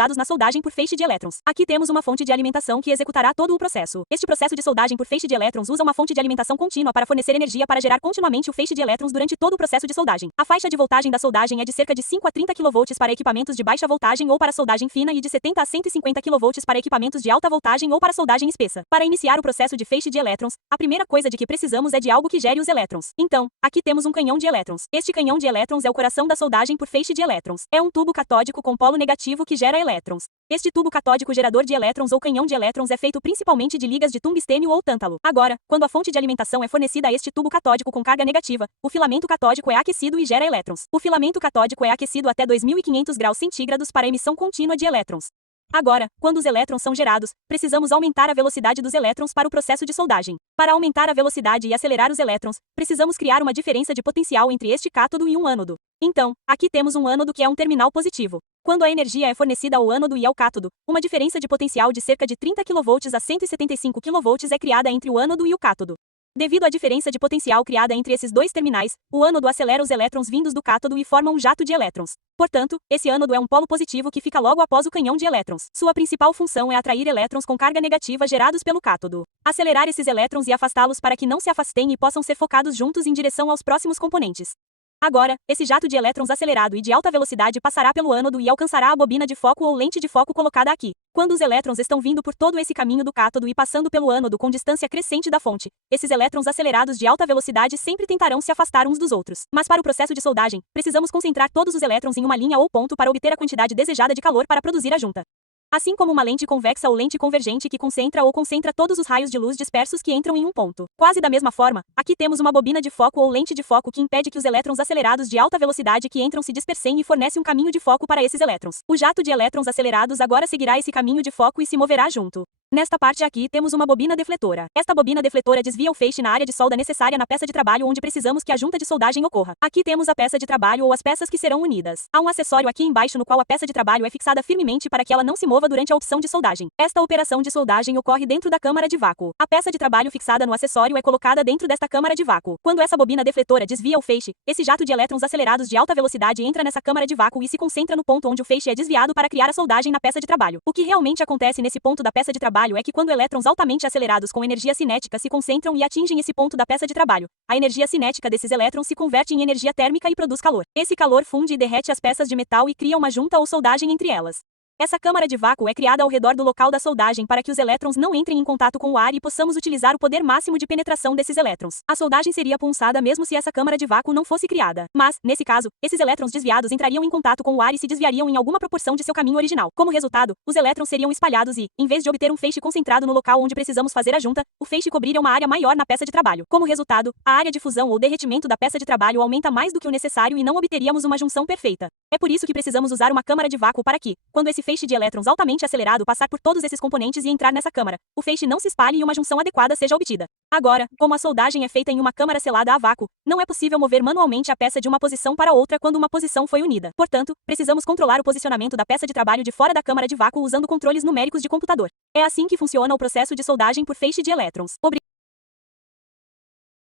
afastados na soldagem por feixe de elétrons. Aqui temos uma fonte de alimentação que executará todo o processo. Este processo de soldagem por feixe de elétrons usa uma fonte de alimentação contínua para fornecer energia para gerar continuamente o feixe de elétrons durante todo o processo de soldagem. A faixa de voltagem da soldagem é de cerca de 5 a 30 kV para equipamentos de baixa voltagem ou para soldagem fina e de 70 a 150 kV para equipamentos de alta voltagem ou para soldagem espessa. Para iniciar o processo de feixe de elétrons, a primeira coisa de que precisamos é de algo que gere os elétrons. Então, aqui temos um canhão de elétrons. Este canhão de elétrons é o coração da soldagem por feixe de elétrons. É um tubo catódico com polo negativo que gera elétrons. Este tubo catódico gerador de elétrons ou canhão de elétrons é feito principalmente de ligas de tungstênio ou tântalo. Agora, quando a fonte de alimentação é fornecida a este tubo catódico com carga negativa, o filamento catódico é aquecido e gera elétrons. O filamento catódico é aquecido até 2500 graus centígrados para a emissão contínua de elétrons. Agora, quando os elétrons são gerados, precisamos aumentar a velocidade dos elétrons para o processo de soldagem. Para aumentar a velocidade e acelerar os elétrons, precisamos criar uma diferença de potencial entre este cátodo e um ânodo. Então, aqui temos um ânodo que é um terminal positivo. Quando a energia é fornecida ao ânodo e ao cátodo, uma diferença de potencial de cerca de 30 kV a 175 kV é criada entre o ânodo e o cátodo. Devido à diferença de potencial criada entre esses dois terminais, o ânodo acelera os elétrons vindos do cátodo e forma um jato de elétrons. Portanto, esse ânodo é um polo positivo que fica logo após o canhão de elétrons. Sua principal função é atrair elétrons com carga negativa gerados pelo cátodo. Acelerar esses elétrons e afastá-los para que não se afastem e possam ser focados juntos em direção aos próximos componentes. Agora, esse jato de elétrons acelerado e de alta velocidade passará pelo ânodo e alcançará a bobina de foco ou lente de foco colocada aqui. Quando os elétrons estão vindo por todo esse caminho do cátodo e passando pelo ânodo com distância crescente da fonte, esses elétrons acelerados de alta velocidade sempre tentarão se afastar uns dos outros. Mas para o processo de soldagem, precisamos concentrar todos os elétrons em uma linha ou ponto para obter a quantidade desejada de calor para produzir a junta. Assim como uma lente convexa ou lente convergente que concentra todos os raios de luz dispersos que entram em um ponto. Quase da mesma forma, aqui temos uma bobina de foco ou lente de foco que impede que os elétrons acelerados de alta velocidade que entram se dispersem e fornece um caminho de foco para esses elétrons. O jato de elétrons acelerados agora seguirá esse caminho de foco e se moverá junto. Nesta parte aqui temos uma bobina defletora. Esta bobina defletora desvia o feixe na área de solda necessária na peça de trabalho onde precisamos que a junta de soldagem ocorra. Aqui temos a peça de trabalho ou as peças que serão unidas. Há um acessório aqui embaixo no qual a peça de trabalho é fixada firmemente para que ela não se mova durante a opção de soldagem. Esta operação de soldagem ocorre dentro da câmara de vácuo. A peça de trabalho fixada no acessório é colocada dentro desta câmara de vácuo. Quando essa bobina defletora desvia o feixe, esse jato de elétrons acelerados de alta velocidade entra nessa câmara de vácuo e se concentra no ponto onde o feixe é desviado para criar a soldagem na peça de trabalho. O que realmente acontece nesse ponto da peça de trabalho é que quando elétrons altamente acelerados com energia cinética se concentram e atingem esse ponto da peça de trabalho, a energia cinética desses elétrons se converte em energia térmica e produz calor. Esse calor funde e derrete as peças de metal e cria uma junta ou soldagem entre elas. Essa câmara de vácuo é criada ao redor do local da soldagem para que os elétrons não entrem em contato com o ar e possamos utilizar o poder máximo de penetração desses elétrons. A soldagem seria punçada mesmo se essa câmara de vácuo não fosse criada. Mas, nesse caso, esses elétrons desviados entrariam em contato com o ar e se desviariam em alguma proporção de seu caminho original. Como resultado, os elétrons seriam espalhados e, em vez de obter um feixe concentrado no local onde precisamos fazer a junta, o feixe cobriria uma área maior na peça de trabalho. Como resultado, a área de fusão ou derretimento da peça de trabalho aumenta mais do que o necessário e não obteríamos uma junção perfeita. É por isso que precisamos usar uma câmara de vácuo para que, quando esse feixe de elétrons altamente acelerado passar por todos esses componentes e entrar nessa câmara, o feixe não se espalhe e uma junção adequada seja obtida. Agora, como a soldagem é feita em uma câmara selada a vácuo, não é possível mover manualmente a peça de uma posição para outra quando uma posição foi unida. Portanto, precisamos controlar o posicionamento da peça de trabalho de fora da câmara de vácuo usando controles numéricos de computador. É assim que funciona o processo de soldagem por feixe de elétrons.